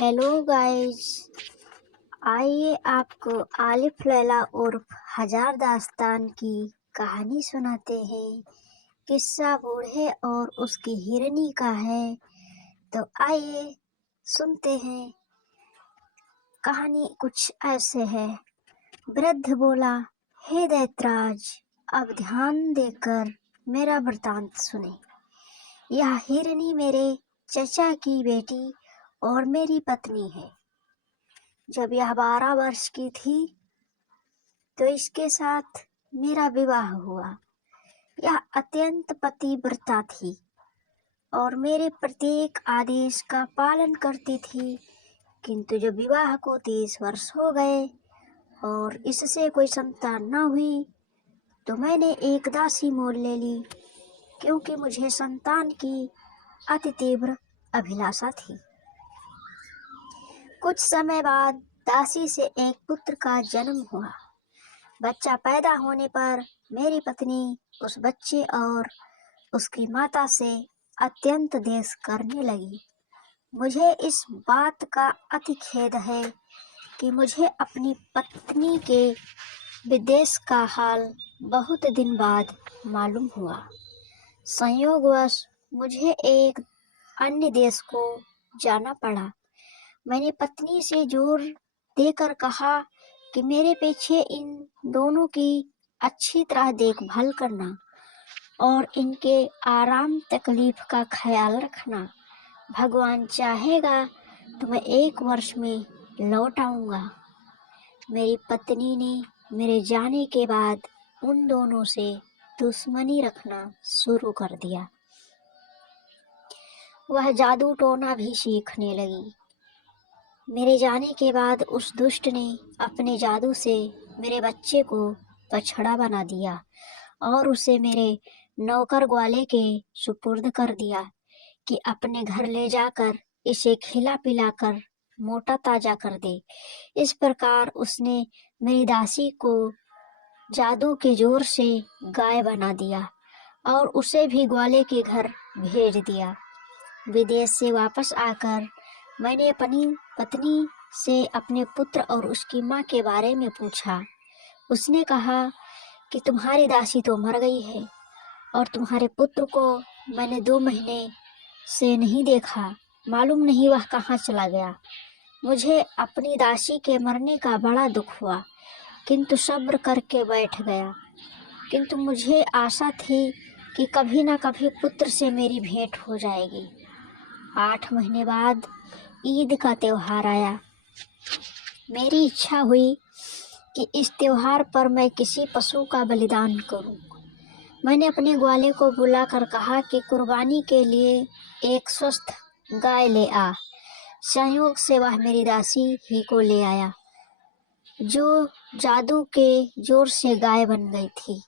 Hello guys. आइए आपको आलिफ लैला उर्फ हजार दास्तान की कहानी सुनाते हैं। किस्सा बूढ़े और उसकी हिरनी का है, तो आइए सुनते हैं। कहानी कुछ ऐसे है। वृद्ध बोला, हे दैतराज, अब ध्यान देकर मेरा वृतांत सुने। यह हिरनी मेरे चचा की बेटी और मेरी पत्नी है। जब यह 12 वर्ष की थी तो इसके साथ मेरा विवाह हुआ। यह अत्यंत पतिव्रता थी और मेरे प्रत्येक आदेश का पालन करती थी। किंतु जब विवाह को 30 वर्ष हो गए और इससे कोई संतान न हुई तो मैंने एक दासी मोल ले ली, क्योंकि मुझे संतान की अति तीव्र अभिलाषा थी। कुछ समय बाद दासी से एक पुत्र का जन्म हुआ। बच्चा पैदा होने पर मेरी पत्नी उस बच्चे और उसकी माता से अत्यंत द्वेष करने लगी। मुझे इस बात का अति खेद है कि मुझे अपनी पत्नी के विदेश का हाल बहुत दिन बाद मालूम हुआ। संयोगवश मुझे एक अन्य देश को जाना पड़ा। मैंने पत्नी से जोर देकर कहा कि मेरे पीछे इन दोनों की अच्छी तरह देखभाल करना और इनके आराम तकलीफ का ख्याल रखना। भगवान चाहेगा तो मैं 1 वर्ष में लौट आऊँगा। मेरी पत्नी ने मेरे जाने के बाद उन दोनों से दुश्मनी रखना शुरू कर दिया। वह जादू टोना भी सीखने लगी। मेरे जाने के बाद उस दुष्ट ने अपने जादू से मेरे बच्चे को बछड़ा बना दिया और उसे मेरे नौकर ग्वाले के सुपुर्द कर दिया कि अपने घर ले जाकर इसे खिला पिलाकर मोटा ताजा कर दे। इस प्रकार उसने मेरी दासी को जादू के जोर से गाय बना दिया और उसे भी ग्वाले के घर भेज दिया। विदेश से वापस आकर मैंने अपनी पत्नी से अपने पुत्र और उसकी माँ के बारे में पूछा। उसने कहा कि तुम्हारी दासी तो मर गई है और तुम्हारे पुत्र को मैंने 2 महीने से नहीं देखा। मालूम नहीं वह कहाँ चला गया। मुझे अपनी दासी के मरने का बड़ा दुख हुआ, किंतु सब्र करके बैठ गया। किंतु मुझे आशा थी कि कभी न कभी पुत्र से मेरी भेंट हो जाएगी। 8 महीने बाद ईद का त्योहार आया। मेरी इच्छा हुई कि इस त्योहार पर मैं किसी पशु का बलिदान करूं। मैंने अपने ग्वाले को बुलाकर कहा कि कुर्बानी के लिए एक स्वस्थ गाय ले आ। संयोग से वह मेरी दासी ही को ले आया, जो जादू के जोर से गाय बन गई थी।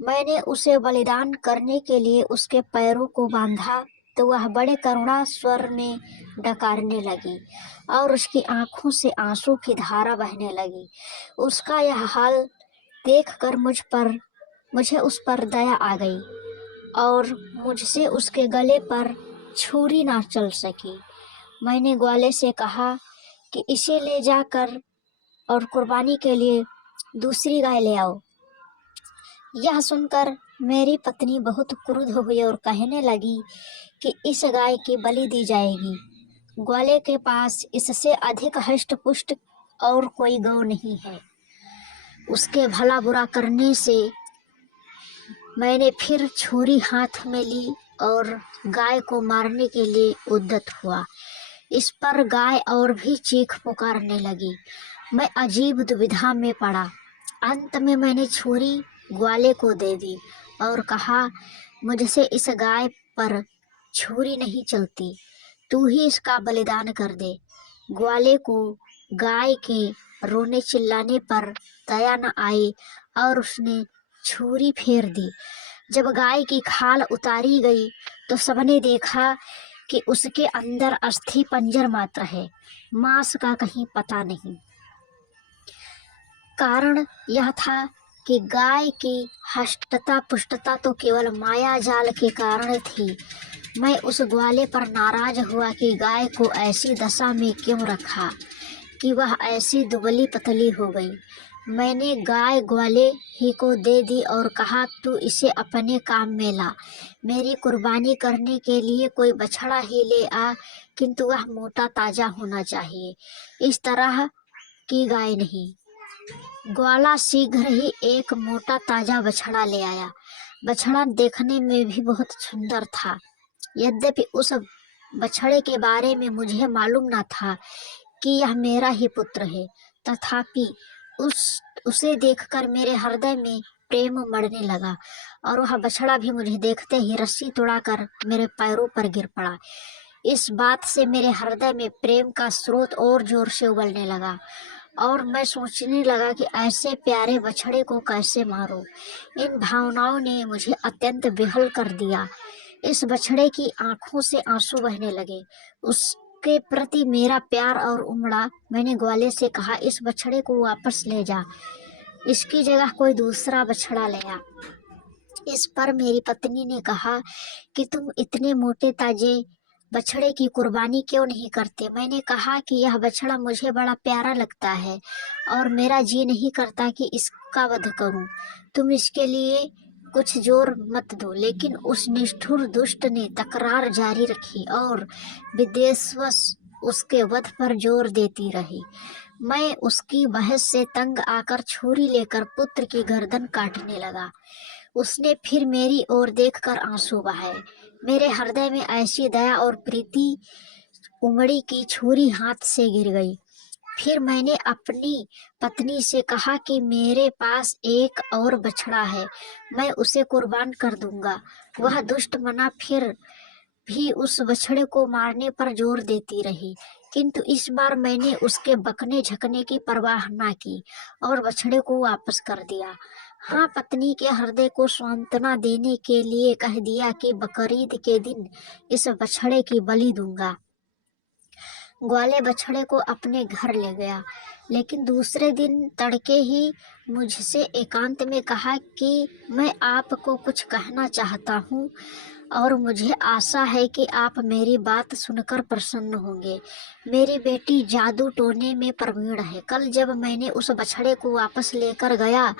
मैंने उसे बलिदान करने के लिए उसके पैरों को बांधा तो वह बड़े करुणा स्वर में डकारने लगी और उसकी आंखों से आंसू की धारा बहने लगी। उसका यह हाल देखकर मुझे उस पर दया आ गई और मुझसे उसके गले पर छुरी ना चल सकी। मैंने ग्वाले से कहा कि इसे ले जाकर और कुर्बानी के लिए दूसरी गाय ले आओ। यह सुनकर मेरी पत्नी बहुत क्रुद्ध हुई और कहने लगी कि इस गाय की बलि दी जाएगी। ग्वाले के पास इससे अधिक हष्ट पुष्ट और कोई गौ नहीं है। उसके भला बुरा करने से मैंने फिर छुरी हाथ में ली और गाय को मारने के लिए उद्यत हुआ। इस पर गाय और भी चीख पुकारने लगी। मैं अजीब दुविधा में पड़ा। अंत में मैंने छुरी ग्वाले को दे दी और कहा, मुझसे इस गाय पर छुरी नहीं चलती, तू ही इसका बलिदान कर दे। ग्वाले को गाय के रोने चिल्लाने पर दया न आई और उसने छुरी फेर दी। जब गाय की खाल उतारी गई तो सबने देखा कि उसके अंदर अस्थि पंजर मात्र है, मांस का कहीं पता नहीं। कारण यह था कि गाय की हष्टता पुष्टता तो केवल माया जाल के कारण थी। मैं उस ग्वाले पर नाराज हुआ कि गाय को ऐसी दशा में क्यों रखा कि वह ऐसी दुबली पतली हो गई। मैंने गाय ग्वाले ही को दे दी और कहा, तू इसे अपने काम में ला। मेरी कुर्बानी करने के लिए कोई बछड़ा ही ले आ, किंतु वह मोटा ताजा होना चाहिए, इस तरह की गाय नहीं। ग्वाला शीघ्र ही एक मोटा ताजा बछड़ा ले आया। बछड़ा देखने में भी बहुत सुंदर था। यद्यपि उस बछड़े के बारे में मुझे मालूम न था कि यह मेरा ही पुत्र है, तथापि उसे देखकर मेरे हृदय में प्रेम मरने लगा और वह बछड़ा भी मुझे देखते ही रस्सी तोड़ाकर मेरे पैरों पर गिर पड़ा। इस बात से मेरे हृदय में प्रेम का स्रोत और जोर से उबलने लगा और मैं सोचने लगा कि ऐसे प्यारे बछड़े को कैसे मारूं। इन भावनाओं ने मुझे अत्यंत विह्वल कर दिया। इस बछड़े की आंखों से आंसू बहने लगे। उसके प्रति मेरा प्यार और उमड़ा। मैंने ग्वाले से कहा, इस बछड़े को वापस ले जा, इसकी जगह कोई दूसरा बछड़ा ले आ। इस पर मेरी पत्नी ने कहा कि तुम इतने मोटे ताजे बछड़े की कुर्बानी क्यों नहीं करते। मैंने कहा कि यह बछड़ा मुझे बड़ा प्यारा लगता है और मेरा जी नहीं करता कि इसका वध करूं। तुम इसके लिए कुछ जोर मत दो। लेकिन उस निष्ठुर दुष्ट ने तकरार जारी रखी और विद्वेषवश उसके वध पर जोर देती रही। मैं उसकी बहस से तंग आकर छुरी लेकर पुत्र की गर्दन काटने लगा। उसने फिर मेरी ओर देखकर आंसू बहाए। मेरे हृदय में ऐसी दया और प्रीति उमड़ी कि छुरी हाथ से गिर गई। फिर मैंने अपनी पत्नी से कहा कि मेरे पास एक और बछड़ा है, मैं उसे कुर्बान कर दूंगा। वह दुष्ट मना फिर भी उस बछड़े को मारने पर जोर देती रही, किंतु इस बार मैंने उसके बकने झकने की परवाह न की और बछड़े को वापस कर दिया। हाँ, पत्नी के हृदय को सांत्वना देने के लिए कह दिया कि बकरीद के दिन इस बछड़े की बलि दूंगा। ग्वाले बछड़े को अपने घर ले गया, लेकिन दूसरे दिन तड़के ही मुझसे एकांत में कहा कि मैं आपको कुछ कहना चाहता हूँ और मुझे आशा है कि आप मेरी बात सुनकर प्रसन्न होंगे। मेरी बेटी जादू टोने में प्रवीण है। कल जब मैंने उस बछड़े को वापस लेकर गया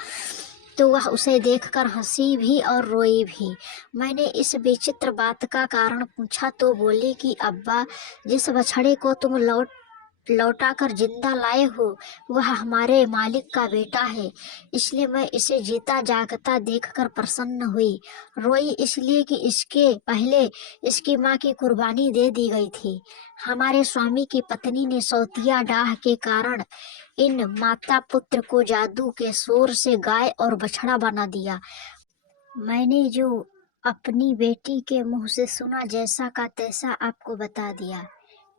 तो वह उसे देखकर हंसी भी और रोई भी। मैंने इस विचित्र बात का कारण पूछा तो बोली कि अब्बा, जिस बछड़े को तुम लौटा कर जिंदा लाए हो वह हमारे मालिक का बेटा है, इसलिए मैं इसे जीता जागता देखकर प्रसन्न हुई। रोई इसलिए कि इसके पहले इसकी माँ की कुर्बानी दे दी गई थी। हमारे स्वामी की पत्नी ने सौतिया डाह के कारण इन माता पुत्र को जादू के शोर से गाय और बछड़ा बना दिया। मैंने जो अपनी बेटी के मुंह से सुना, जैसा का तैसा आपको बता दिया।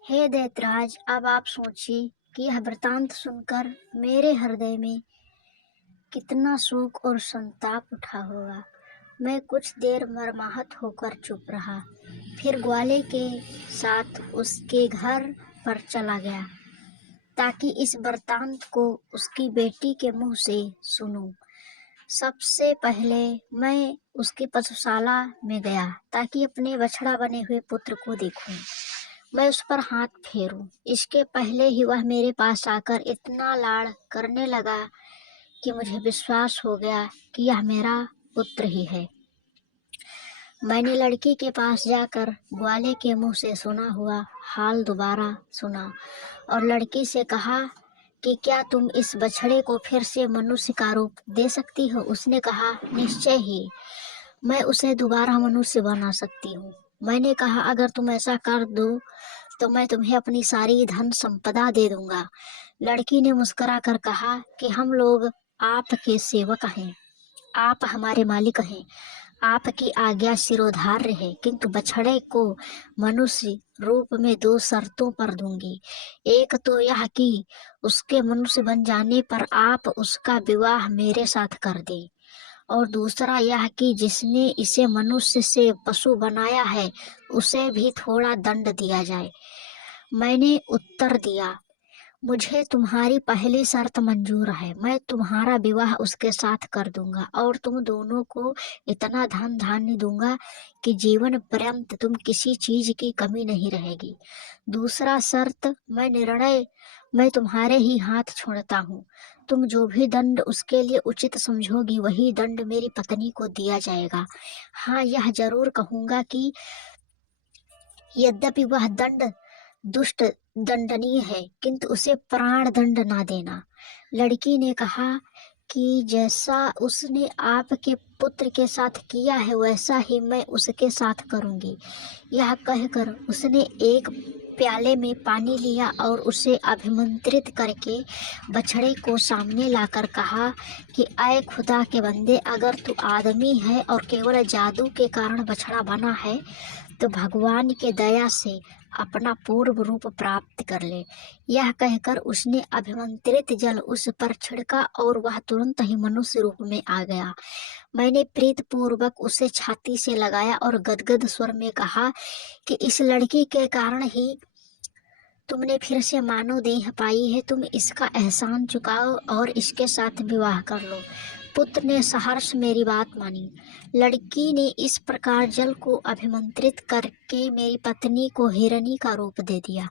हे दैतराज, अब आप सोचिए कि यह वृतांत सुनकर मेरे हृदय में कितना शोक और संताप उठा होगा। मैं कुछ देर मर्माहत होकर चुप रहा, फिर ग्वाले के साथ उसके घर पर चला गया ताकि इस वृतांत को उसकी बेटी के मुंह से सुनूं। सबसे पहले मैं उसकी पशुशाला में गया ताकि अपने बछड़ा बने हुए पुत्र को देखूं, मैं उस पर हाथ फेरूं। इसके पहले ही वह मेरे पास आकर इतना लाड़ करने लगा कि मुझे विश्वास हो गया कि यह मेरा पुत्र ही है। मैंने लड़की के पास जाकर ग्वाले के मुंह से सुना हुआ हाल दोबारा सुना और लड़की से कहा कि क्या तुम इस बछड़े को फिर से मनुष्य का रूप दे सकती हो। उसने कहा, निश्चय ही, मैं उसे दोबारा मनुष्य बना सकती हूँ। मैंने कहा, अगर तुम ऐसा कर दो तो मैं तुम्हें अपनी सारी धन संपदा दे दूंगा। लड़की ने मुस्कुरा कर कहा कि हम लोग आपके सेवक हैं, आप हमारे मालिक हैं, आपकी आज्ञा सिरोधार्य है, किंतु बछड़े को मनुष्य रूप में 2 शर्तों पर दूंगी। एक तो यह कि उसके मनुष्य बन जाने पर आप उसका विवाह मेरे साथ कर दें, और दूसरा यह कि जिसने इसे मनुष्य से पशु बनाया है उसे भी थोड़ा दंड दिया जाए। मैंने उत्तर दिया, मुझे तुम्हारी पहली शर्त मंजूर है, मैं तुम्हारा विवाह उसके साथ कर दूंगा और तुम दोनों को इतना धन धान्य दूंगा कि जीवन पर्यंत तुम किसी चीज की कमी नहीं रहेगी। दूसरा शर्त, मैं तुम्हारे ही हाथ छोड़ता हूँ। तुम जो भी दंड उसके लिए उचित समझोगी वही दंड मेरी पत्नी को दिया जाएगा। हाँ, यह जरूर कहूंगा कि यद्यपि वह दंड दुष्ट दंडनीय है, किंतु उसे प्राण दंड ना देना। लड़की ने कहा कि जैसा उसने आपके पुत्र के साथ किया है वैसा ही मैं उसके साथ करूंगी। यह कहकर उसने एक प्याले में पानी लिया और उसे अभिमंत्रित करके बछड़े को सामने लाकर कहा कि ऐ खुदा के बंदे, अगर तू आदमी है और केवल जादू के कारण बछड़ा बना है तो भगवान के दया से अपना पूर्व रूप प्राप्त कर ले। यह कहकर उसने अभिमंत्रित जल उस पर छिड़का और वह तुरंत ही मनुष्य रूप में आ गया। मैंने प्रीत पूर्वक उसे छाती से लगाया और गदगद स्वर में कहा कि इस लड़की के कारण ही तुमने फिर से मानव देह पाई है, तुम इसका एहसान चुकाओ और इसके साथ विवाह कर लो। पुत्र ने सहर्ष मेरी बात मानी। लड़की ने इस प्रकार जल को अभिमंत्रित करके मेरी पत्नी को हिरणी का रूप दे दिया।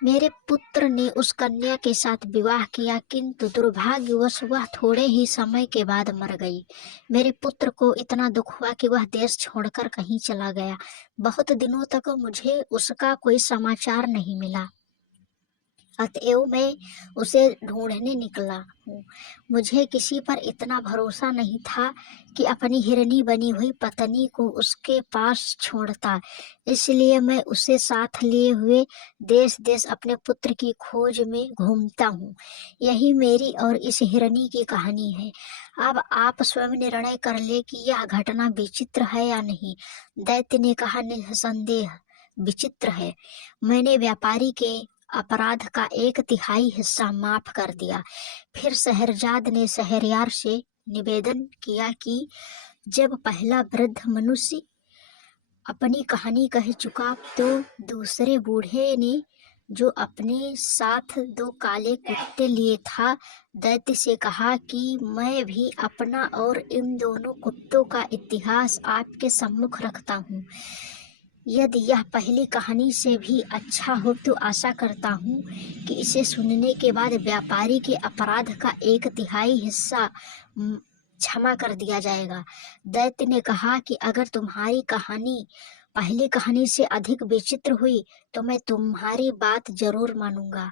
मेरे पुत्र ने उस कन्या के साथ विवाह किया, किंतु दुर्भाग्यवश वह थोड़े ही समय के बाद मर गई। मेरे पुत्र को इतना दुख हुआ कि वह देश छोड़कर कहीं चला गया। बहुत दिनों तक मुझे उसका कोई समाचार नहीं मिला, अतएव मैं उसे ढूंढने निकला हूँ। मुझे किसी पर इतना भरोसा नहीं था कि अपनी हिरनी बनी हुई पत्नी को उसके पास छोड़ता, इसलिए मैं उसे साथ लिए हुए देश देश अपने पुत्र की खोज में घूमता हूँ। यही मेरी और इस हिरनी की कहानी है। अब आप स्वयं निर्णय कर ले कि यह घटना विचित्र है या नहीं। दैत्य ने कहा, निसंदेह विचित्र है। मैंने व्यापारी के अपराध का 1/3 हिस्सा माफ कर दिया। फिर शहरजाद ने शहरयार से निवेदन किया कि जब पहला वृद्ध मनुष्य अपनी कहानी कह चुका तो दूसरे बूढ़े ने, जो अपने साथ 2 काले कुत्ते लिए था, दैत्य से कहा कि मैं भी अपना और इन दोनों कुत्तों का इतिहास आपके सम्मुख रखता हूँ। यदि यह पहली कहानी से भी अच्छा हो तो आशा करता हूँ कि इसे सुनने के बाद व्यापारी के अपराध का 1/3 हिस्सा क्षमा कर दिया जाएगा। दैत्य ने कहा कि अगर तुम्हारी कहानी पहली कहानी से अधिक विचित्र हुई तो मैं तुम्हारी बात जरूर मानूंगा।